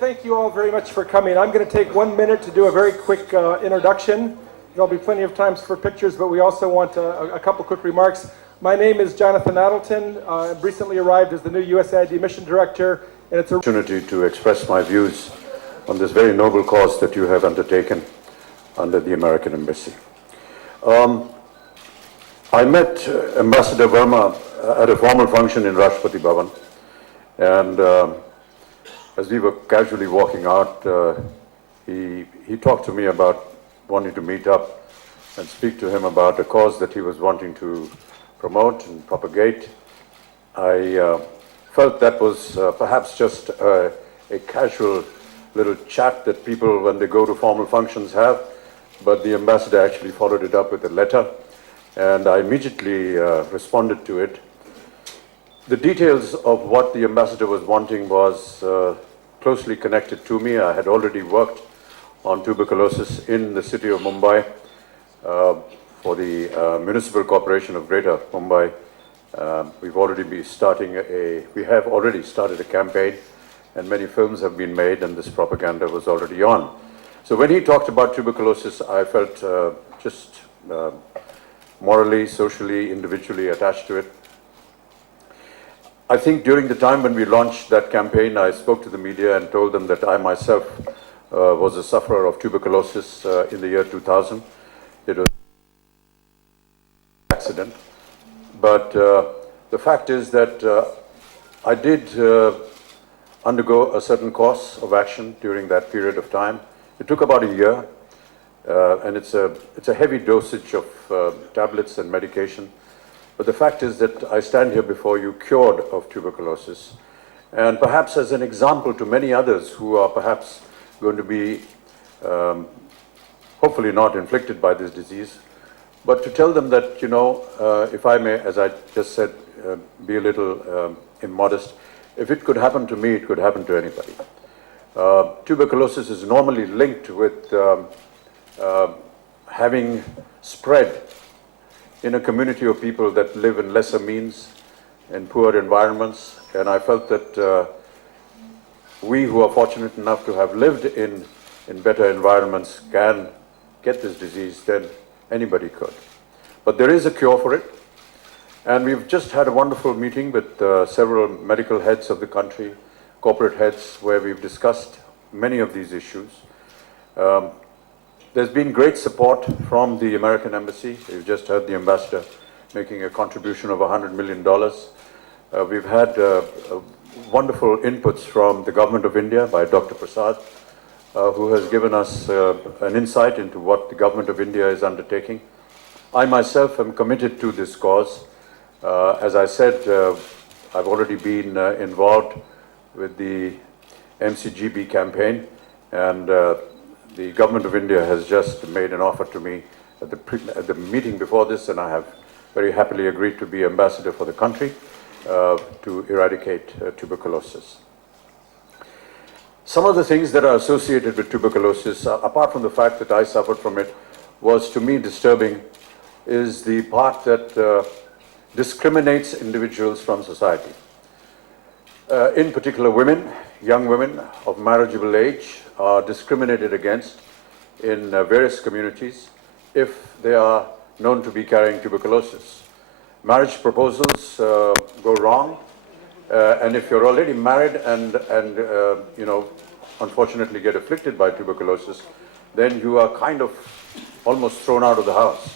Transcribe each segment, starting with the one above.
Thank you all very much for coming. I'm going to take 1 minute to do a very quick introduction. There'll be plenty of times for pictures, but we also want a couple quick remarks. My name is Jonathan Addleton. I've recently arrived as the new USAID Mission Director, and it's an opportunity to express my views on this very noble cause that you have undertaken under the American Embassy. I met Ambassador Verma at a formal function in Rashtrapati Bhavan, and as we were casually walking out, he talked to me about wanting to meet up and speak to him about a cause that he was wanting to promote and propagate. I felt that was perhaps just a casual little chat that people, when they go to formal functions, have, but the ambassador actually followed it up with a letter, and I immediately responded to it. The details of what the ambassador was wanting was closely connected to me. I had already worked on tuberculosis in the city of Mumbai for the Municipal Corporation of Greater Mumbai. We have already started a campaign, and many films have been made, and this propaganda was already on. So when he talked about tuberculosis, I felt just morally, socially, individually attached to it. I think during the time when we launched that campaign, I spoke to the media and told them that I myself was a sufferer of tuberculosis in the year 2000. It was an accident. But the fact is that I did undergo a certain course of action during that period of time. It took about a year, and it's a heavy dosage of tablets and medication. But the fact is that I stand here before you cured of tuberculosis, and perhaps as an example to many others who are perhaps going to be hopefully not inflicted by this disease, but to tell them that, you know, if I may, as I just said, be a little immodest, if it could happen to me, it could happen to anybody. Tuberculosis is normally linked with having spread in a community of people that live in lesser means, in poor environments, and I felt that we who are fortunate enough to have lived in better environments can get this disease than anybody could. But there is a cure for it, and we've just had a wonderful meeting with several medical heads of the country, corporate heads, where we've discussed many of these issues. There's been great support from the American Embassy. We've just heard the ambassador making a contribution of $100 million. We've had wonderful inputs from the Government of India by Dr. Prasad, who has given us an insight into what the Government of India is undertaking. I myself am committed to this cause. As I said, I've already been involved with the MCGB campaign, and the Government of India has just made an offer to me at the meeting before this, and I have very happily agreed to be ambassador for the country to eradicate tuberculosis. Some of the things that are associated with tuberculosis, apart from the fact that I suffered from it, was to me disturbing, is the part that discriminates individuals from society. In particular, women, young women of marriageable age, are discriminated against in various communities if they are known to be carrying tuberculosis. Marriage proposals go wrong, and if you're already married and you know, unfortunately get afflicted by tuberculosis, then you are kind of almost thrown out of the house.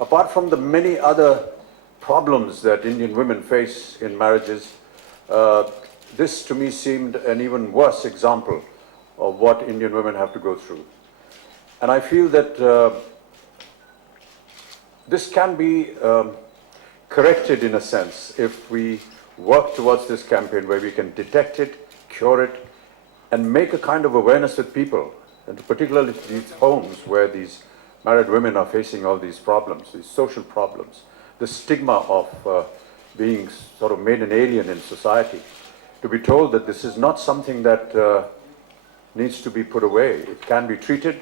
Apart from the many other problems that Indian women face in marriages, this to me seemed an even worse example of what Indian women have to go through. And I feel that this can be corrected in a sense if we work towards this campaign where we can detect it, cure it, and make a kind of awareness with people, and particularly these homes where these married women are facing all these problems, these social problems, the stigma of being sort of made an alien in society, to be told that this is not something that needs to be put away. It can be treated,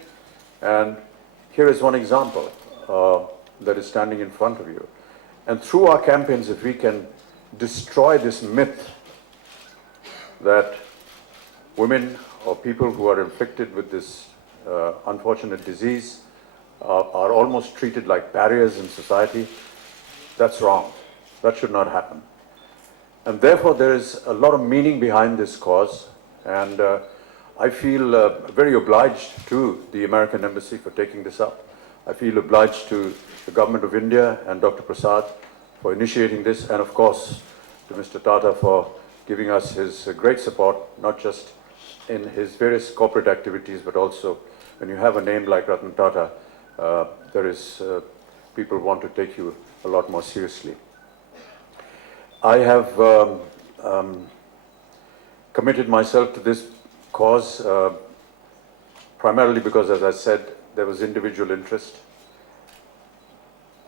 and here is one example. that is standing in front of you. And through our campaigns, if we can destroy this myth that women or people who are inflicted with this unfortunate disease are almost treated like barriers in society, that's wrong. That should not happen. And therefore, there is a lot of meaning behind this cause. And I feel very obliged to the American Embassy for taking this up. I feel obliged to the Government of India and Dr. Prasad for initiating this, and of course to Mr. Tata for giving us his great support, not just in his various corporate activities, but also when you have a name like Ratan Tata, people want to take you a lot more seriously. I have committed myself to this cause primarily because, as I said, there was individual interest.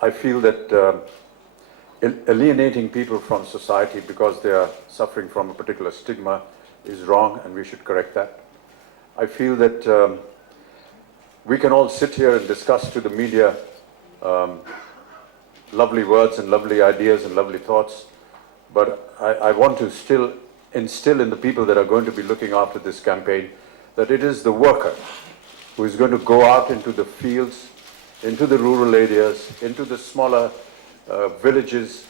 I feel that alienating people from society because they are suffering from a particular stigma is wrong, and we should correct that. I feel that we can all sit here and discuss to the media lovely words and lovely ideas and lovely thoughts, but I want to still instill in the people that are going to be looking after this campaign that it is the worker who is going to go out into the fields, into the rural areas, into the smaller villages,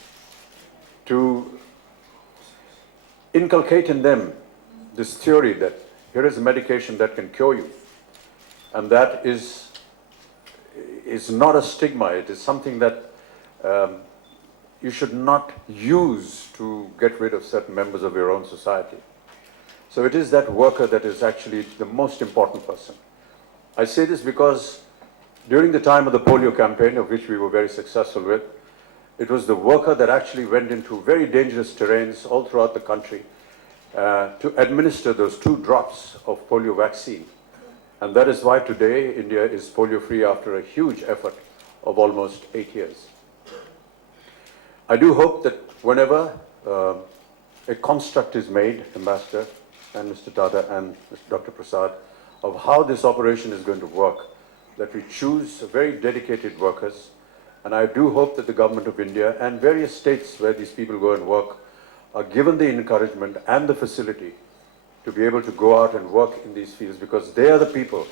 to inculcate in them this theory that here is a medication that can cure you. And that is not a stigma. It is something that you should not use to get rid of certain members of your own society. So it is that worker that is actually the most important person. I say this because during the time of the polio campaign, of which we were very successful with, it was the worker that actually went into very dangerous terrains all throughout the country to administer those 2 drops of polio vaccine. And that is why today India is polio-free after a huge effort of almost 8 years. I do hope that whenever a construct is made, Ambassador and Mr. Tata and Dr. Prasad, of how this operation is going to work, that we choose very dedicated workers. And I do hope that the Government of India and various states where these people go and work are given the encouragement and the facility to be able to go out and work in these fields, because they are the people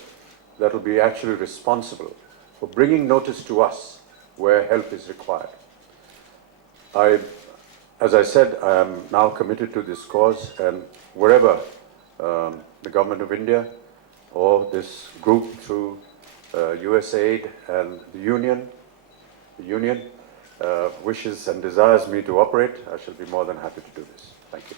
that will be actually responsible for bringing notice to us where help is required. As I said, I am now committed to this cause, and wherever the Government of India or this group through USAID and the Union wishes and desires me to operate, I shall be more than happy to do this. Thank you.